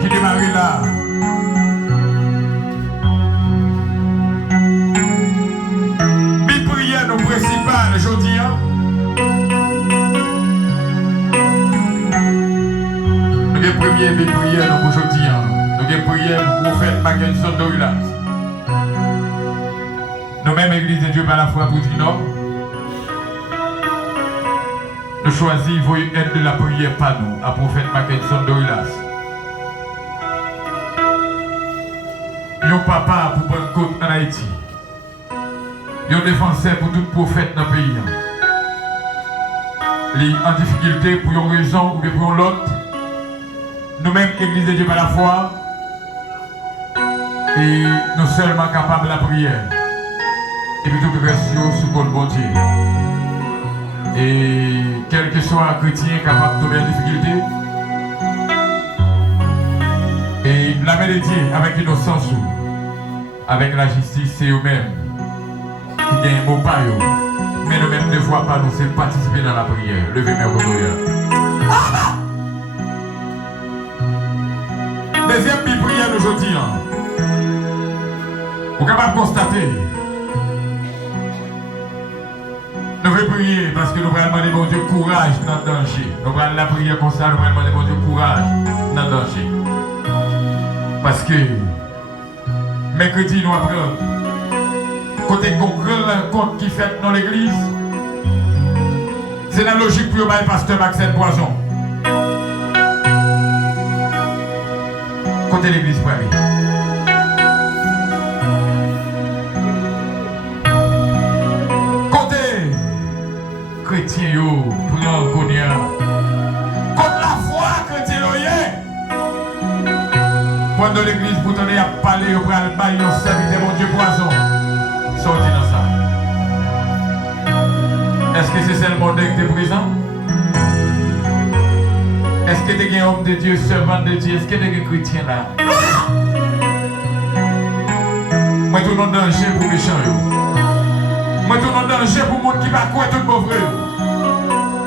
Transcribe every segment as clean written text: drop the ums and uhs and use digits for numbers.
Qui démarre là. Mes prières nos principales aujourd'hui. Nous avons prié mes prières aujourd'hui. Nous avons prié pour le prophète Mackenson Douglas. Nous-mêmes, Église de Dieu par la foi pour dire non. Nous choisissons vos aides de la prière par nous, à prophète Mackenson Douglas. Yon papa pour prendre côte en Haïti. Yon défenseur pour tout prophète dans le pays. Les en difficulté pour une raison ou pour l'autre. Nous-mêmes, Église de Dieu par la foi, et nous seulement capables de la prière. Et puis tout reste sous le bon Dieu. Et quel que soit un chrétien capable de tomber en difficulté, et la mélodie avec innocence, avec la justice, c'est eux-mêmes qui gagnent un mot par eux. Mais nous-mêmes ne voient pas, nous c'est participer dans la prière. Levez-moi vos prières. Deuxième prière d'aujourd'hui, vous êtes capable de constater. Nous voulons prier parce que nous allons demander bon Dieu courage dans le danger. Nous allons la prière comme ça, nous allons demander bon Dieu courage dans le danger. Parce que mercredi nous apprenons côté grand rencontre qui fait dans l'église, c'est la logique pour le pasteur Maxime Poison. Côté l'église Paris. Chrétien yo, pour nous connaître. Contre la foi, chrétien yo yé. Pendant l'église, pour donner à parler, au bras le bail, on serviteur mon Dieu poison. Sorti dans ça. Est-ce que c'est seulement que tu es présent? Est-ce que tu es un homme de Dieu, servant de Dieu? Est-ce que tu es un chrétien là? Moi, tout le monde danger pour méchant yo. Moi, tout le monde danger pour le monde qui va quoi tout le mauvais.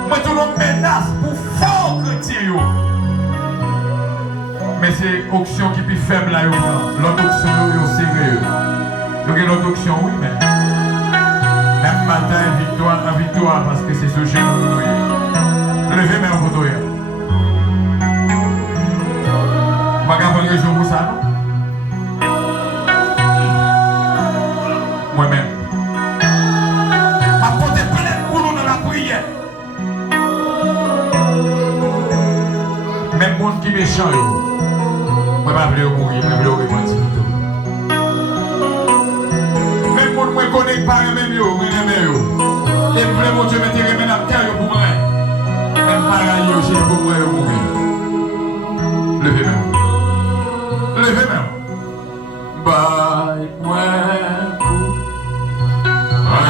Moi, tout le monde menace pour fort chrétien. Mais c'est l'option qui est plus faible là. L'autre option, c'est sérieux. Donc, l'autre option, oui, mais. Même matin, victoire en victoire, parce que c'est ce jeu que nous voyons. Levez mes photos. Je vais avoir une raison pour ça, non? Moi-même. Même monde qui est méchant, je ne vais pas mourir, je vais repentir. Même monde qui ne connaît pas, même yo, et puis mon Dieu me dit que la terre pour moi. Même pareil, je vais mourir. Levez même. Levez même. Bye, moi. Moi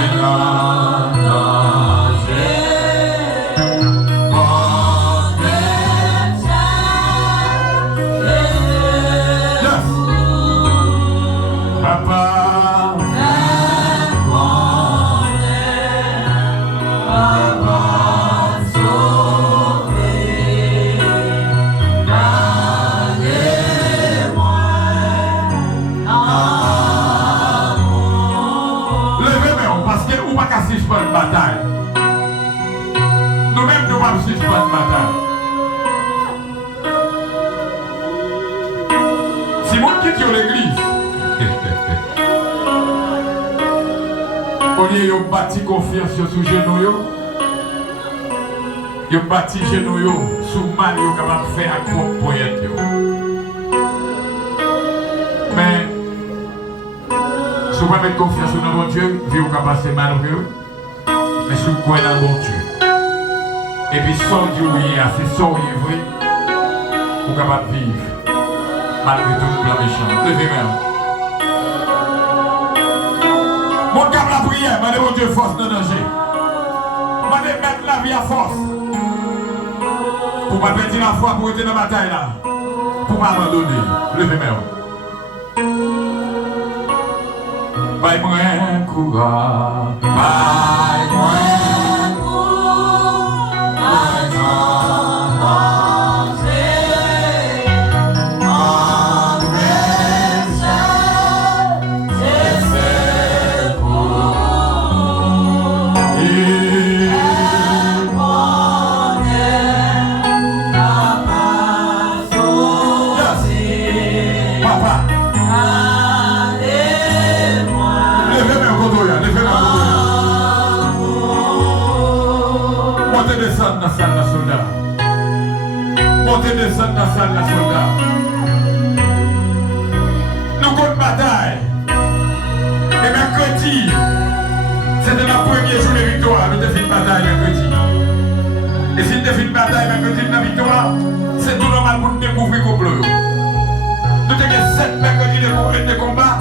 pas suspendre bataille. Si mon quitte l'église, au lieu de bâtir confiance sur genoux, ils bâti genoux sous mal, ils sont capables de faire un propre poète. Mais, si vous mettre confiance dans mon Dieu, vous êtes capable de passer malheureux, mais si vous croyez dans mon Dieu. Et puis, sans Dieu, c'est sans vrai, vous êtes capable de vivre, malgré tout le plan méchant. Levez-moi. Mon cap la prière, mandez mon Dieu force de danger. Mandez mettre la vie à force. Pour ne pas perdre la foi, pour être dans la bataille là. Pour ne pas abandonner. Levez-moi. Bye moi courage. Bye moi descendre dans la salle de soldat. Montez descendre dans la salle de soldat. Nous comptons bataille. Et mercredi, c'était le premier jour de victoire. Nous avons fait une bataille mercredi. Et si nous avons fait une bataille mercredi de la victoire, c'est tout normal pour nous découvrir qu'on pleut. Nous avons 7 mercredis de combat.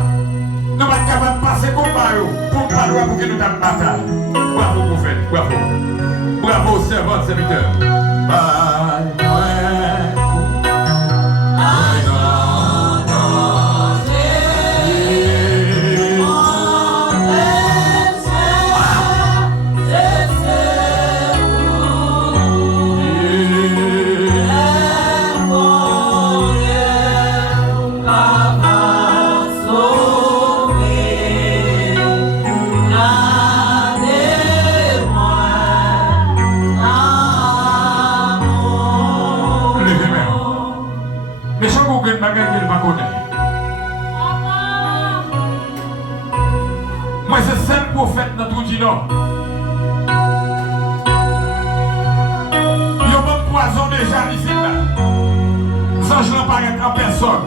Nous sommes capables de passer le combat pour ne pas loin pour que nous ayons bataille. Bravo, prophète. Bravo. Bravo, servant, serviteur. Bye, moi, c'est seul prophète dans tout le Nord. Il y a même poison déjà ici là. Sans je n'apparaît en personne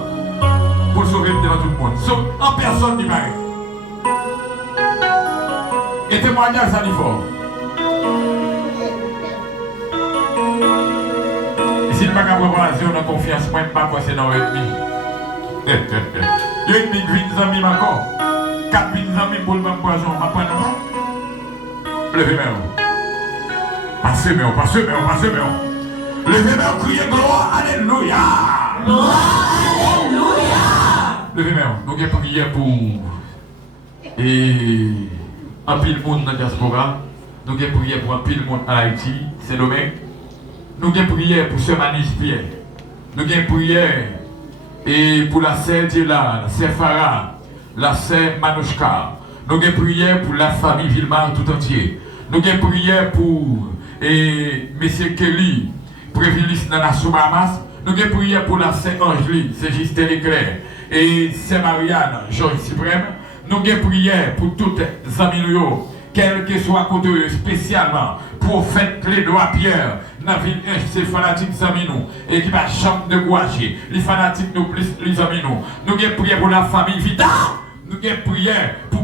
pour le sauver devant tout le monde. Sauf en personne qui paraît. Et témoignage ça dit fort. Et si je ne pas préparer, on a confiance, moi, je ne pas quoi c'est dans l'ennemi. Il y a une big vie de amis encore. 4 000 amis pour le même poison. Levez-moi. Passez-moi. Levez-moi, criez gloire, alléluia. Gloire, alléluia. Levez-moi. Nous avons prié pour un pile monde dans la diaspora. Nous avons prié pour un pile monde en Haïti, Saint-Domingue. Nous avons prié pour ce Manis Pierre. Nous avons prié et pour la sœur Djela, la sœur Farah, la sœur Manouchka. Nous avons prié pour la famille Villemar tout entier. Nous avons prié pour M. Kelly, Prévilis dans la Soubamas. Nous avons prié pour la sœur Angélie, c'est Justin Leclerc, et sœur Marianne, Georges Suprême. Nous avons prié pour toutes les amis, quel que soit côté, spécialement prophète Clédois Pierre, dans la ville ces fanatiques amis nous, et qui va chambre de Gouaché, les fanatiques nous plus les amis nous. Nous avons prié pour la famille Vida. Nous avons prié pour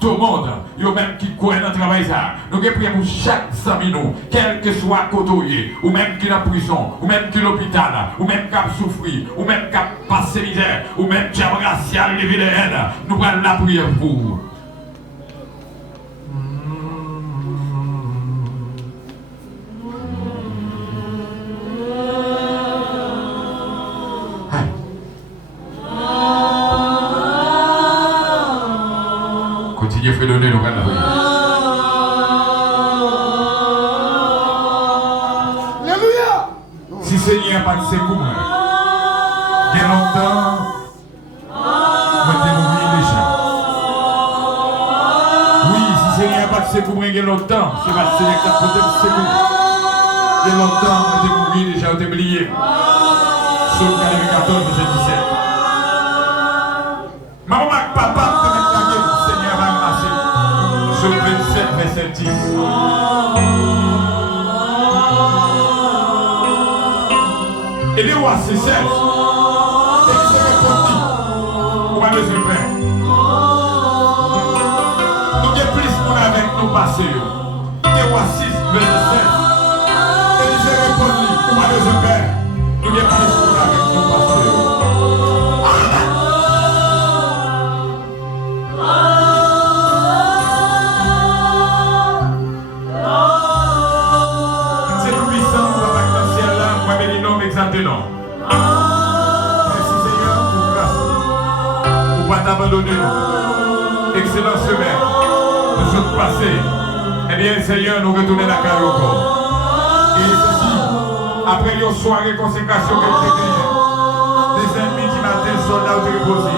tout le monde, yo même qui croit dans le travail ça. Nous avons prié pour chaque ami nous, quel que soit côté, ou même qui est en prison, ou même qui est à l'hôpital, ou même qui a souffert, ou même qui a passé misère, ou même qui a racial les vilaines. Nous allons la prière pour vous. Continuez à faire donner le rang de la prière. Alléluia! Si le Seigneur n'a pas de secours, il y a longtemps, moi je mourir déjà. Oui, si le Seigneur n'a pas de secours, il y a longtemps, c'est parce que le Seigneur qui a porté le secours. Il y a longtemps, on était mourir déjà, on était oublié. Psaume 14, verset 17. Maman, papa, te mettre la gueule, Seigneur va ramasser. Psaume 27, verset 10. Et les rois, c'est celle. Et qui se répondit. On va besoin de faire. Nous avons plus qu'on a avec nous passés. Les rois 6, verset 7. Et qui se répondit. On va besoin de faire. Nous avons plus qu'on a avec nous passés. Maintenant. Merci Seigneur pour grâce. Pour pas t'abandonner nous. Excellent semaine. Nous sommes passés. Eh bien Seigneur, nous retournons la carrière encore. Et ceci, après une soirée consécration que nous avons des ennemis qui m'ont des soldats au reposé.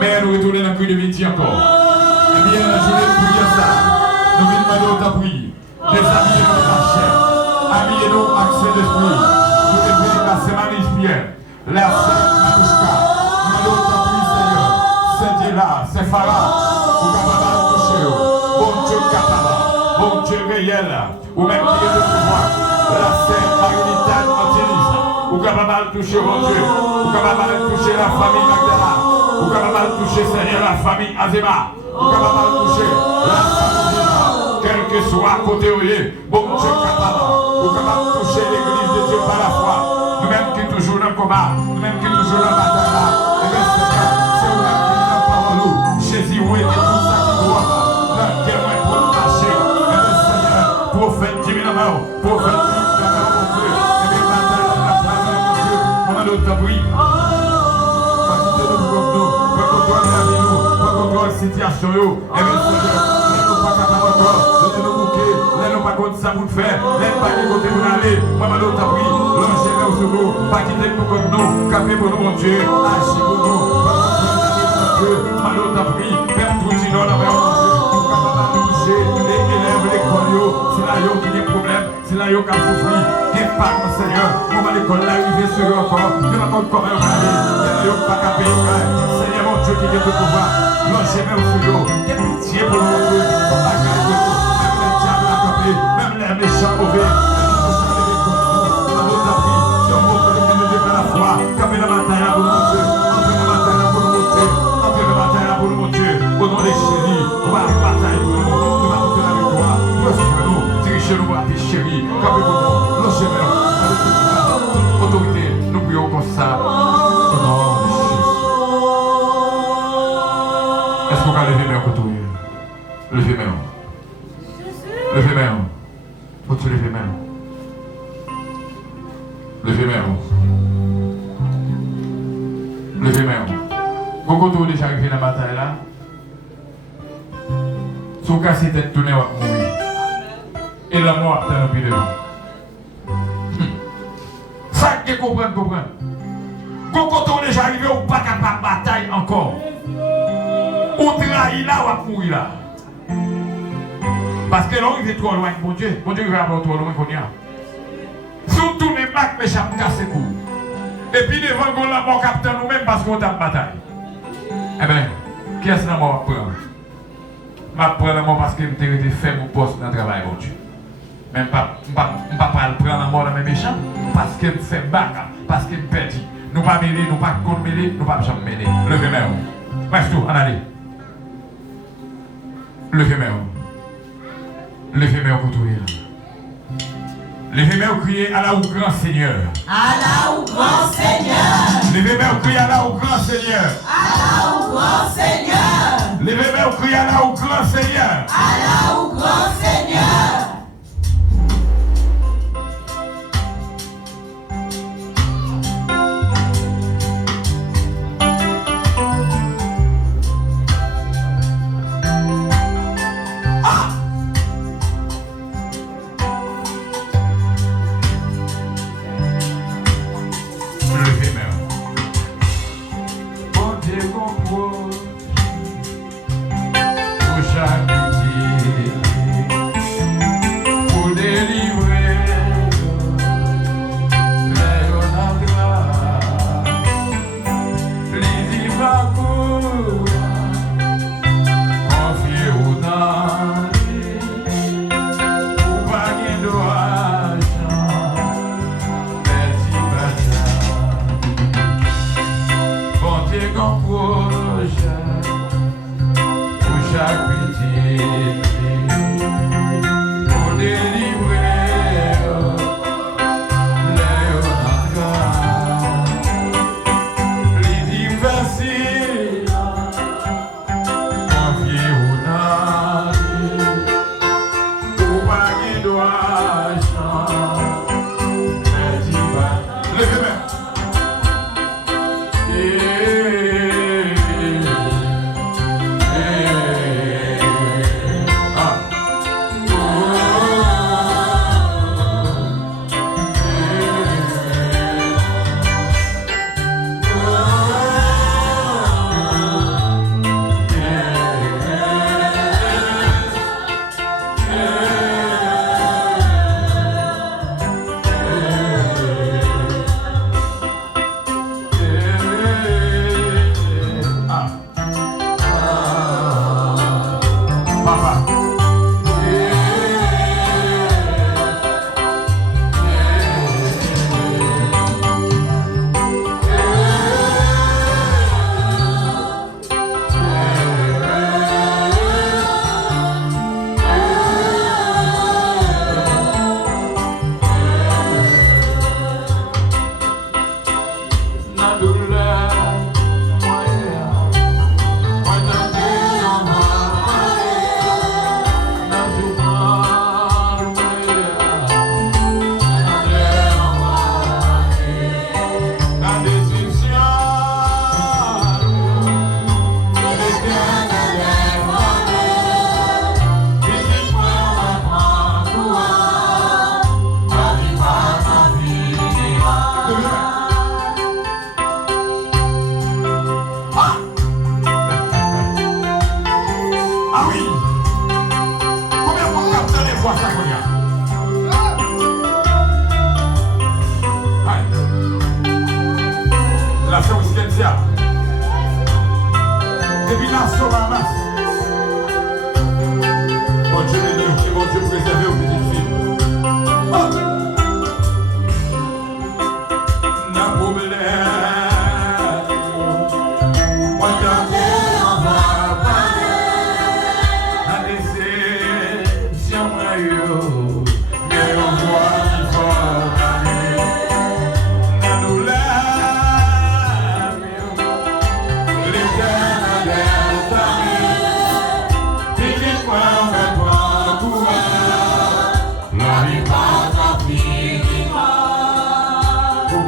Mais nous retournons dans le cul de midi encore. Eh bien, la journée de prière ça, nous venons demander autant prier. Déshabillez-nous de la chair. Habillez-nous avec cet esprit. La semaine inspirée, la Sainte Manouchka, nous t'appuie Seigneur, c'est Dieu là, c'est Phara, ou capable de toucher, bon Dieu capable, bon Dieu réel, ou même qui est le pouvoir, la Sainte Marie-Litane Antilis, ou capable de toucher bon Dieu, ou capable de toucher la famille Magdala, ou capable de toucher Seigneur la famille Azema, ou capable de toucher la famille Zema, quel que soit côté où il est, bon Dieu capable, ou capable de toucher l'église de Dieu par la foi. Nous-mêmes qui toujours dans le combat, nous-mêmes qui toujours dans la bataille là, et bien c'est nous-mêmes qui nous parlons, Jésus, oui, et tout ça qui doit, dans quel moyen pour nous marcher, et bien Seigneur, prophète qui vient dans la main, prophète qui vient dans la main, mon Dieu, et bien bataille dans la place, mon Dieu, on a notre abri, pas quitter nous comme nous, pas contrôler la vie nous, pas contrôler la situation, et bien Seigneur, nous pas capables encore, de nous bouquer, nous pas contre ça pour nous faire, nous pas de côté pour aller, maman notre abri, pas quitter nous comme nous, capé pour nous, mon Dieu, agis pour nous, mon Dieu, malheur t'a pris, même tout dit non, la mère, mon Dieu, capable de toucher, les élèves, l'école, c'est là qui a des problèmes, c'est là qui a souffert, qui n'est pas mon Seigneur, on va l'école là, arriver sur eux encore, qui va encore comment on va aller, il n'y a pas qu'à payer, Seigneur, mon Dieu, qui est de pouvoir, lâchez même sur eux, qui est pitié pour nous, mon Dieu, on va garder de nous, même les diables à camper, même les méchants mauvais, Capé la bataille pour nous montrer, entre la bataille pour nous montrer, entre la bataille pour nous montrer, au nom des chéris, on va bataille pour nous, nous va monter la victoire, nous, dirigez-nous à tes chéris, capé pour nous, logez-nous, avec toute autorité, nous prions comme ça, au nom de Jésus. Est-ce qu'on va lever mes mains pour tout? Levez mes mains. Levez mes mains. Faut tu lever mes mains. Levez mes mains. Levez mes mains. Quand tu es déjà arrivé dans la bataille là, son cas c'est d'être tourné à mourir. Et la mort est un peu devant. Ça que comprendre. Quand tu es déjà arrivé, on n'est pas capable de bataille encore. On trahit là ou à mourir là. Parce que là, il est trop loin de mon Dieu. Mon Dieu va avoir trop loin qu'on y a. Surtout les bacs, mes chapeaux cassés court. Et puis devant qu'on l'a mort capteur nous-mêmes parce qu'on a une bataille. Eh bien, qui est-ce que je vais prendre? Je vais prendre la mort parce que je été fait mon poste dans le travail, mon Dieu. Mais je ne vais pas prendre la mort dans mes méchants parce que je fais bac, parce que je perds. Nous ne pas mêler, nous ne pas contre mêler, nous ne pas jamais mêler. Levez mes mains. Reste tout, en allez. Levez mes mains. Levez mes mains au couteau. Levez mes mains au crier à la au grand Seigneur. À la au grand Seigneur. Levez mes mains au crier à la au grand Seigneur. À la au grand Seigneur. Levez mes mains au crier à la au grand Seigneur. À la au grand Seigneur.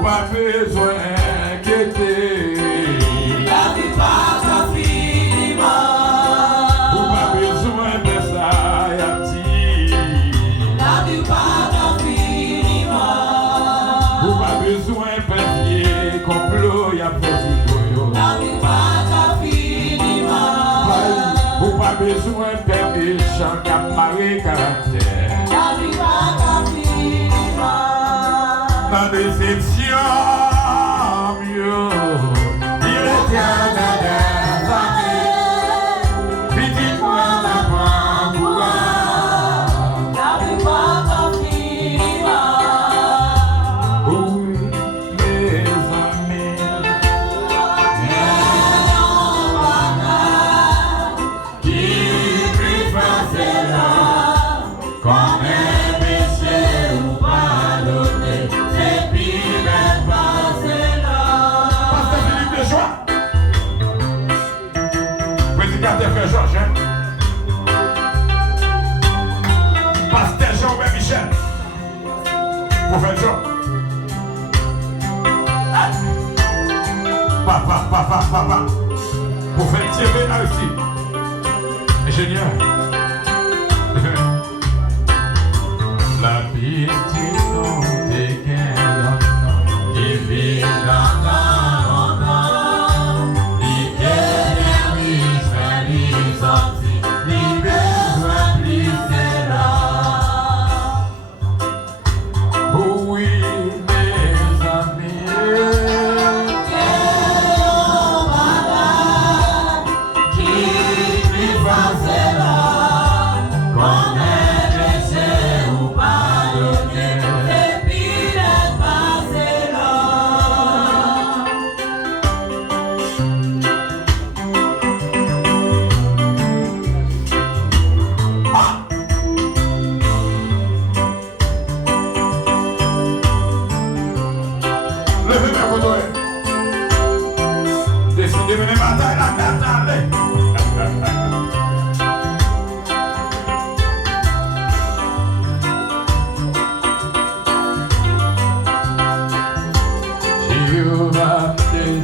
Pas besoin d'inquiéter. La vie pas infiniment. Pas besoin de ça, Yati. La vie pas infiniment. Pas besoin de papier, complot, y'a pas de La vie pas infiniment. pas besoin de méchant, qu'à marrer caractère. La vie pas infiniment. La déception, mieux, il était un des années. Petit-moi la main, La vie pas infiniment. oui, mes amis. Qui plus facile, comme un péché ou pardonné, c'est pire passer là. Pasteur Philippe Desjoie, prédicateur Frère Georges, hein? Pasteur Jean-Robert Michel, prophète Jean. Papa, prophète Thierry aussi, ingénieur. La pitié non dégaine, il vit dans il énergie, il sorti, il besoin plus c'est là. Oui, mes amis. Décidez de mener bataille la carte, allez. Dieu va décider.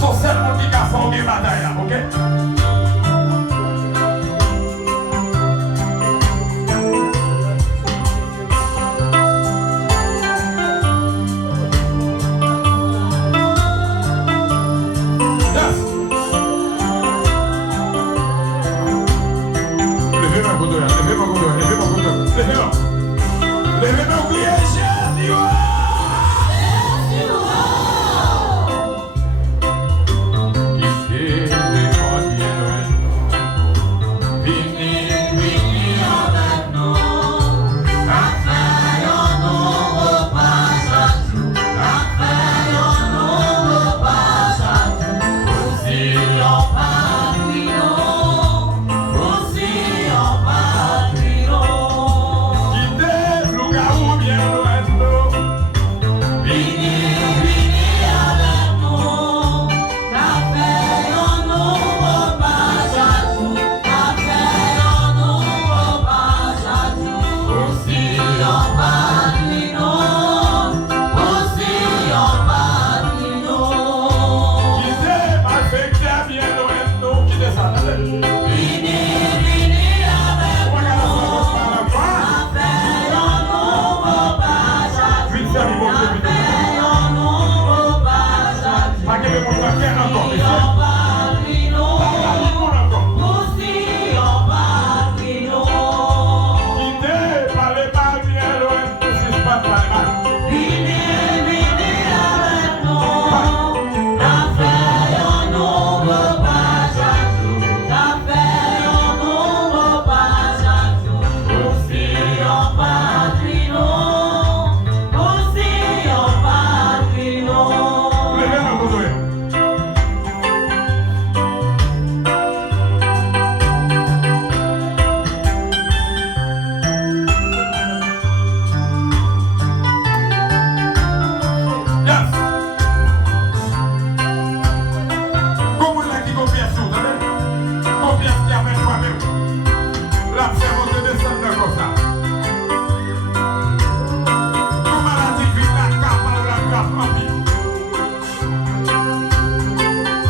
Son seul monde qui a formé bataille là, ok? Levez-moi, oubliez Jésus.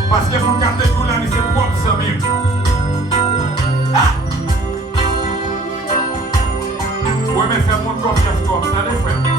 Parce que pour garder tout là, c'est propre ça même. Ah! Oui, mais faire mon confiance comme ça, les frères.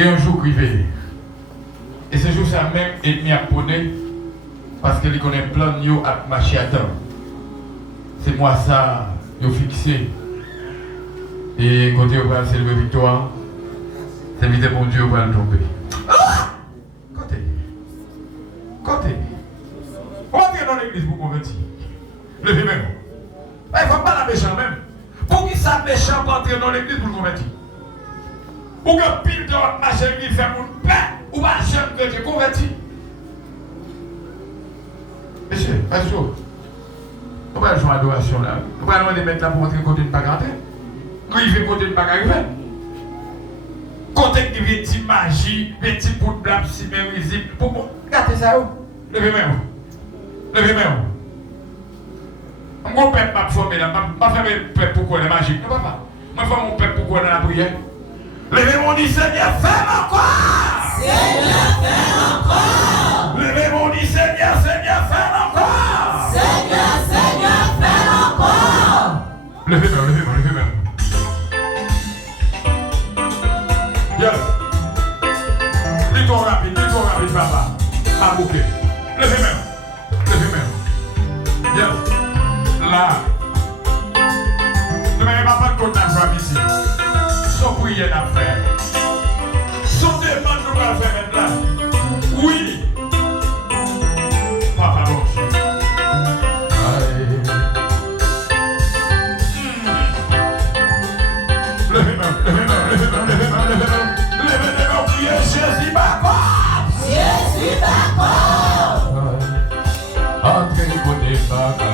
Il y a un jour privé. Et ce jour, ça même ennemi à poney parce qu'il connaît plein de nous à marcher à temps. C'est moi ça, yo fixé. Et côté on va célébrer victoire, c'est vite mon Dieu, on va le tomber. Côté. On va entrer dans l'église pour convertir. Levez même. Il ne faut pas la méchant même. Pour qui ça méchant pour entrer dans l'église pour convertir? Pour que pile de votre machin qui fait mon pain, ou pas jeune que tu convertis. Monsieur, pasteur, on va jouer à l'adoration là. On va demander mettre là pour entrer côté de ne pas garder. Quand il fait côté de ne pas garder. Côté qui vient de magie, petit bout de blâme, si même visible. Pour moi, regardez ça où? Levez même. Levez même. Mon peuple m'a formé là, m'a fait mon peuple pour quoi la magie. Non, papa. M'a fait mon peuple pour quoi dans la prière. Levez mon dit Seigneur, fais-moi encore. Seigneur, fais encore. Levez mon dit Seigneur, Seigneur, fais-moi encore. Seigneur, Seigneur, fais encore. Levez même, levez même, levez même. Yes. Dis-toi rapide, papa. Pas bouquet. Levez même. Levez même. Yes. Là. Ne m'avez pas de côté à ici. Son prière à faire. Son demande nous va faire maintenant. Oui. Papa bon. Levez même, levez même, levez même, levez même, levez même. Levez les mains, priez Jésus d'accord. Jésus d'accord. Entrez côté papa.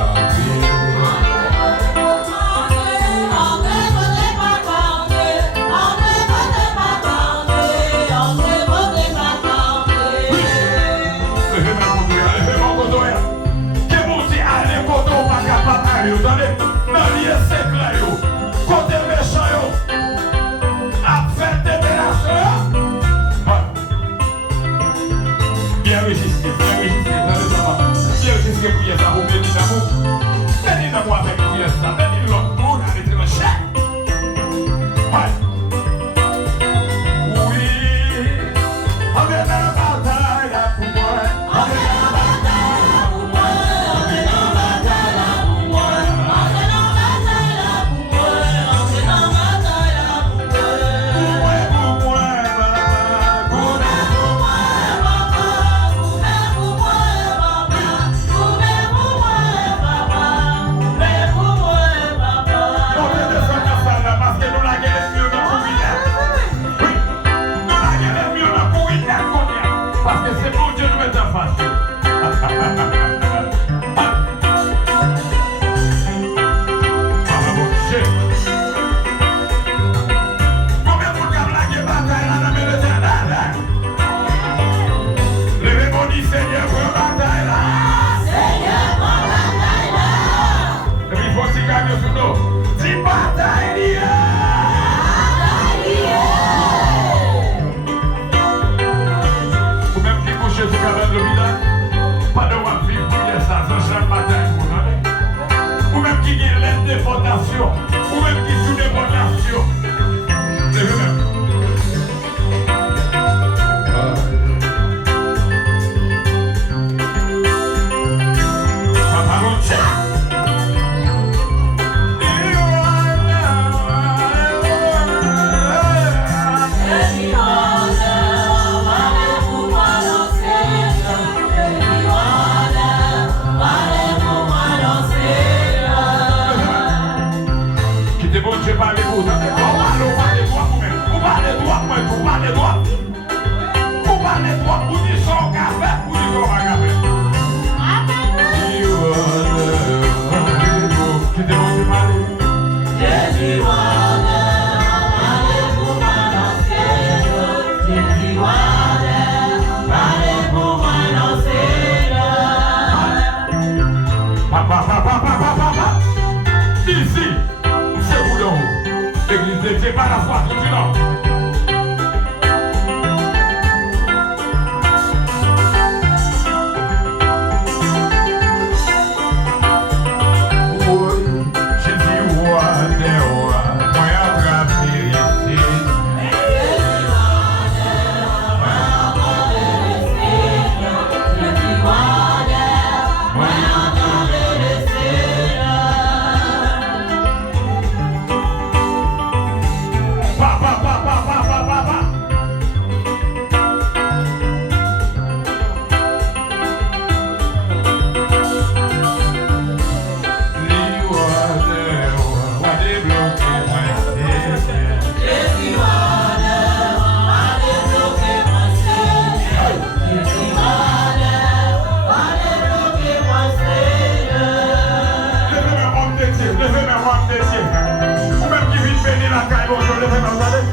caille, bon Dieu, levez moi, attendez.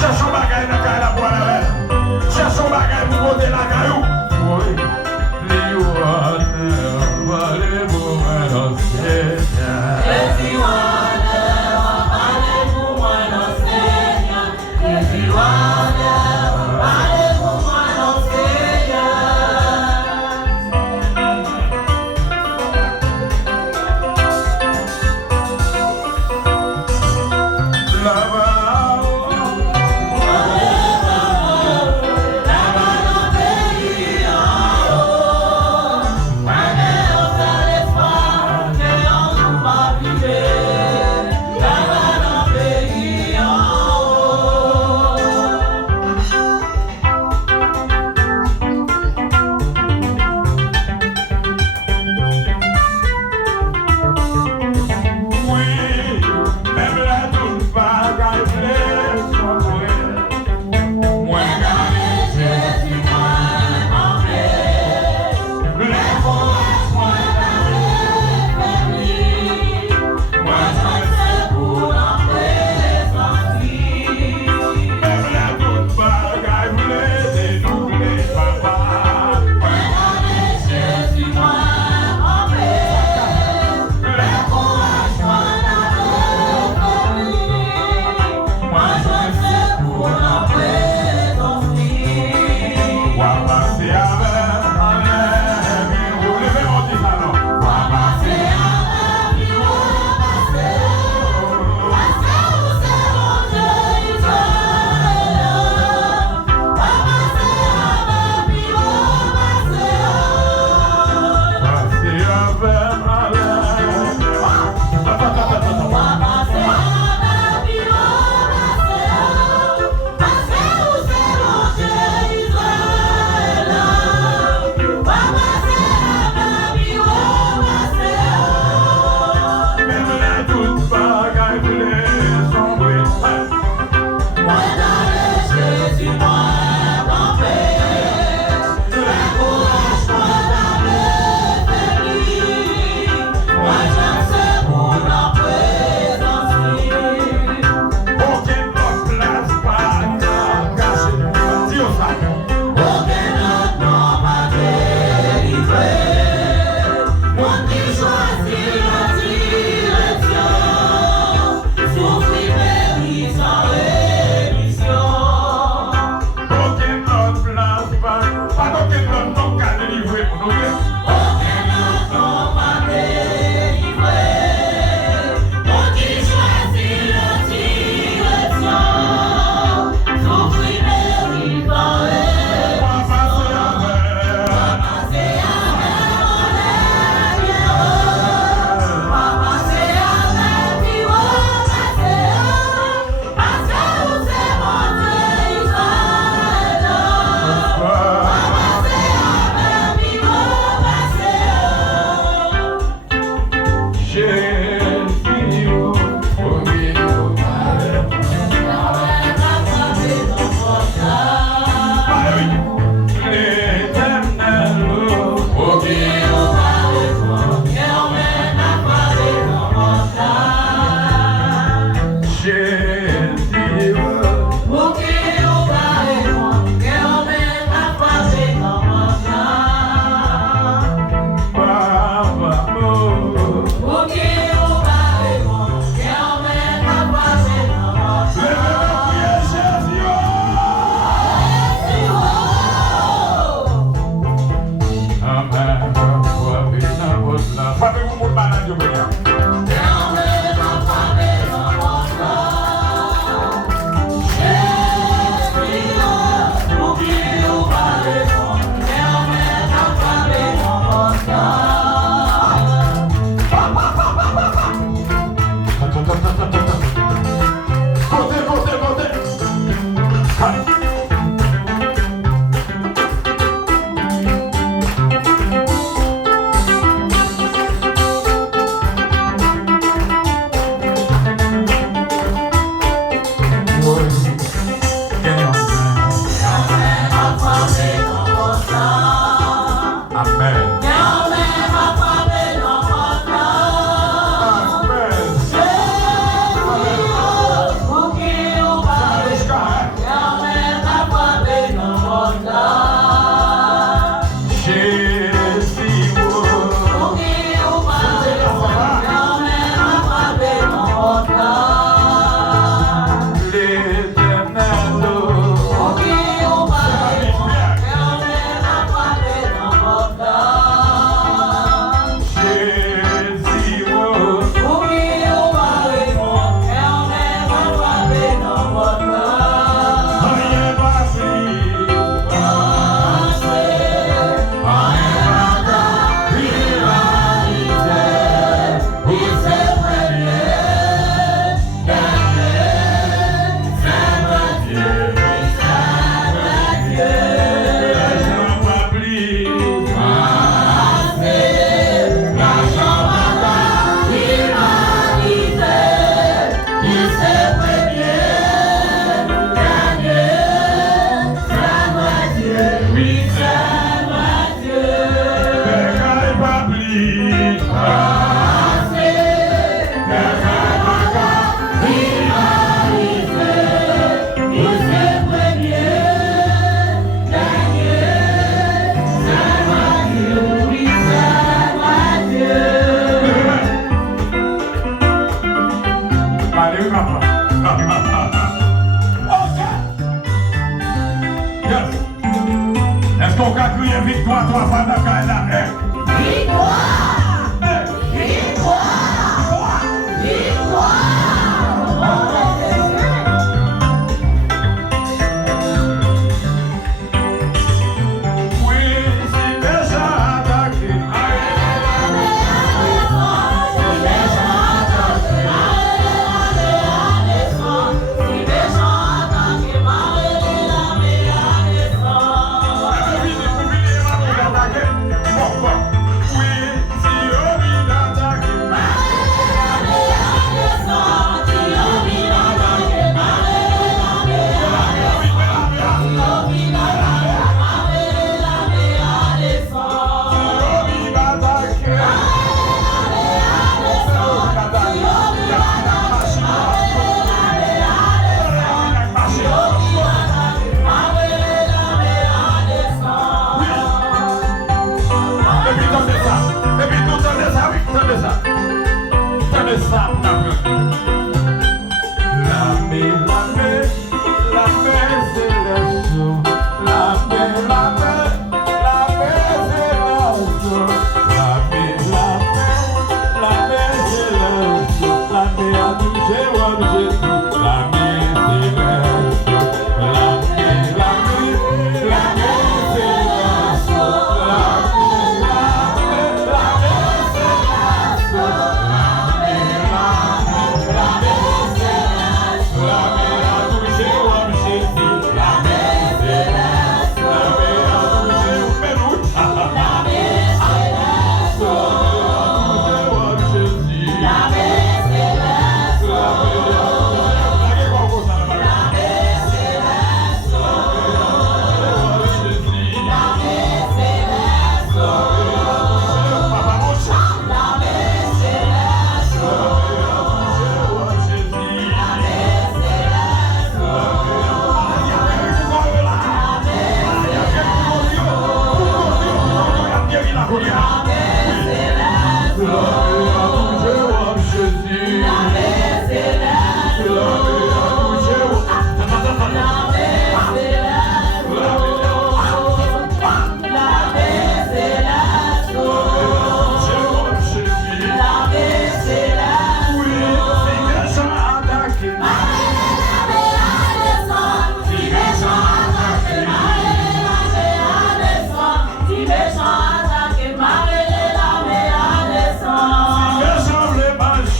Cherchons bagaille dans la caille la boîte avec. Cherchons bagaille pour voter la caillou. Oui.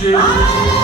Hallelujah.